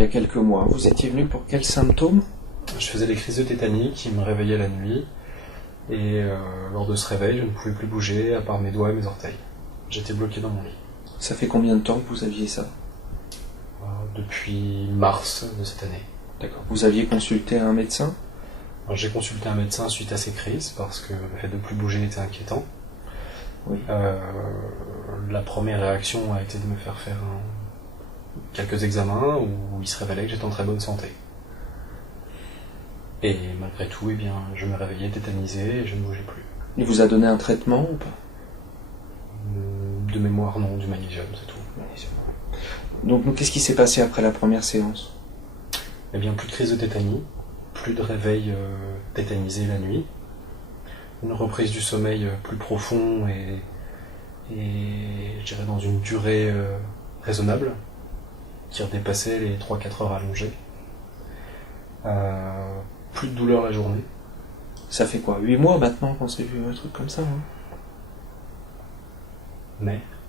il y a quelques mois. Vous étiez venu pour quels symptômes? Je faisais des crises de tétanie qui me réveillaient la nuit. Et lors de ce réveil, je ne pouvais plus bouger à part mes doigts et mes orteils. J'étais bloqué dans mon lit. Ça fait combien de temps que vous aviez ça? Depuis mars de cette année. D'accord. Vous aviez consulté un médecin? Alors, j'ai consulté un médecin suite à ces crises parce que le fait de ne plus bouger était inquiétant. Oui. La première réaction a été de me faire quelques examens où il se révélait que j'étais en très bonne santé. Et malgré tout, eh bien, je me réveillais tétanisé et je ne bougeais plus. Il vous a donné un traitement ou pas? De mémoire, non, du magnésium, c'est tout. Donc qu'est-ce qui s'est passé après la première séance? Eh bien, plus de crise de tétanie, plus de réveil tétanisé la nuit, une reprise du sommeil plus profond et je dirais dans une durée raisonnable, qui redépassait les 3-4 heures allongées. Plus de douleur la journée. Ça fait quoi, 8 mois maintenant qu'on s'est vu, un truc comme ça, hein?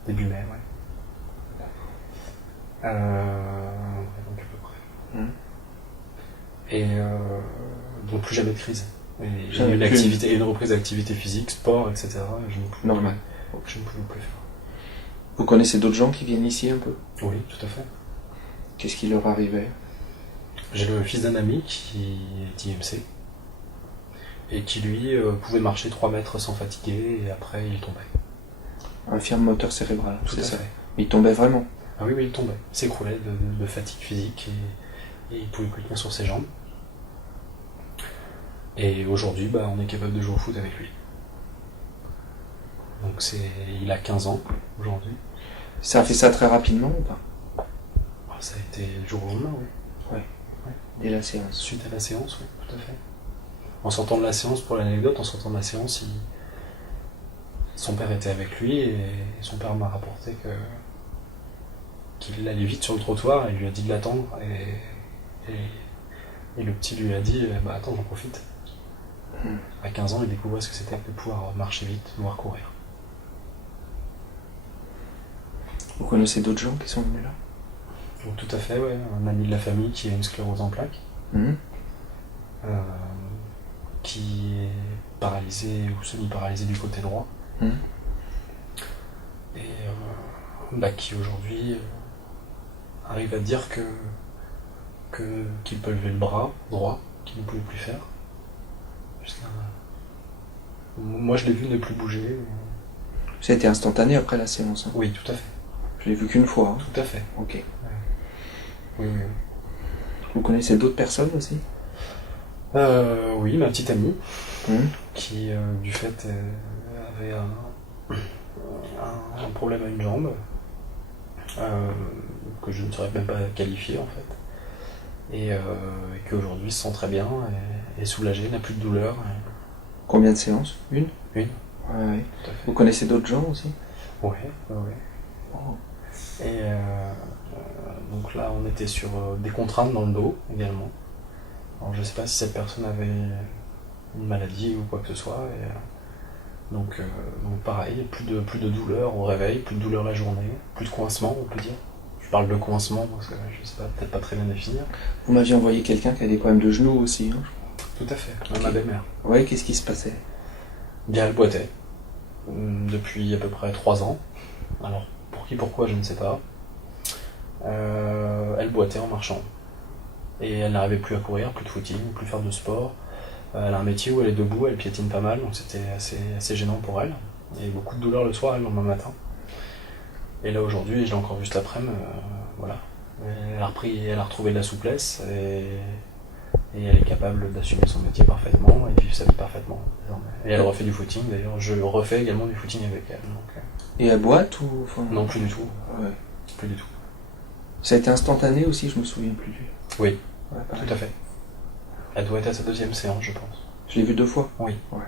Début mai, ouais. Donc à peu près. Et donc plus jamais de crise. J'ai eu une reprise d'activité physique, sport, etc. Je ne pouvais Normal. Je ne pouvais plus faire. Vous connaissez d'autres gens qui viennent ici un peu? Oui, tout à fait. Qu'est-ce qui leur arrivait? J'ai le fils d'un ami qui est IMC et qui lui pouvait marcher 3 mètres sans fatiguer et après il tombait. Infirme moteur cérébral, Tout c'est à ça. fait. Il tombait vraiment? Ah oui, il tombait. Il s'écroulait de fatigue physique et il ne pouvait plus tenir sur ses jambes. Et aujourd'hui, on est capable de jouer au foot avec lui. Donc il a 15 ans aujourd'hui. Ça a fait ça très rapidement ou pas? Ça a été le jour au lendemain, oui. Ouais. Dès la séance. Suite à la séance, oui, tout à fait. En sortant de la séance, pour l'anecdote, en sortant de la séance, son père était avec lui et son père m'a rapporté qu'il allait vite sur le trottoir et il lui a dit de l'attendre et le petit lui a dit attends, j'en profite. À 15 ans, il découvrait ce que c'était que de pouvoir marcher vite, pouvoir courir. Vous connaissez d'autres gens qui sont venus là? Donc, tout à fait, ouais. Un ami de la famille qui a une sclérose en plaques, qui est paralysé ou semi-paralysé du côté droit, et qui aujourd'hui arrive à dire qu'il peut lever le bras droit, qu'il ne pouvait plus faire. Moi, je l'ai vu ne plus bouger. Ça a été instantané après la séance, hein? Oui, tout à fait. Je l'ai vu qu'une fois, hein? Tout à fait. Ok. Oui. Vous connaissez d'autres personnes aussi? Oui, ma petite amie, qui du fait avait un problème à une jambe, que je ne saurais même pas qualifier en fait, et qui aujourd'hui se sent très bien, est soulagée, n'a plus de douleur. Combien de séances? Une? Une. Ouais. Vous connaissez d'autres gens aussi? Ouais. Oh. Et donc là, on était sur des contraintes dans le dos également. Alors, je ne sais pas si cette personne avait une maladie ou quoi que ce soit. Et, donc pareil, plus de douleur au réveil, plus de douleur la journée, plus de coincement, on peut dire. Je parle de coincement parce que je ne sais pas, peut-être pas très bien définir. Vous m'aviez envoyé quelqu'un qui a des problèmes de genoux aussi, hein? Tout à fait, même ma belle-mère. Ouais, qu'est-ce qui se passait? Bien, elle boitait depuis à peu près 3 ans. Alors, pourquoi, je ne sais pas. Elle boitait en marchant. Et elle n'arrivait plus à courir, plus de footing, plus faire de sport. Elle a un métier où elle est debout, elle piétine pas mal, donc c'était assez gênant pour elle. Il y avait beaucoup de douleur le soir et le lendemain matin. Et là aujourd'hui, je l'ai encore vu cet après-midi, voilà. Elle a retrouvé de la souplesse et elle est capable d'assumer son métier parfaitement et de vivre sa vie parfaitement désormais. Et elle refait du footing, d'ailleurs je refais également du footing avec elle. Donc, Et elle boite ou... Non, plus du tout. Ouais. Plus du tout. Ça a été instantané aussi, je me souviens plus. Oui, ouais, tout à fait. Elle doit être à sa 2e séance, je pense. Je l'ai vue 2 fois? Oui. Ouais.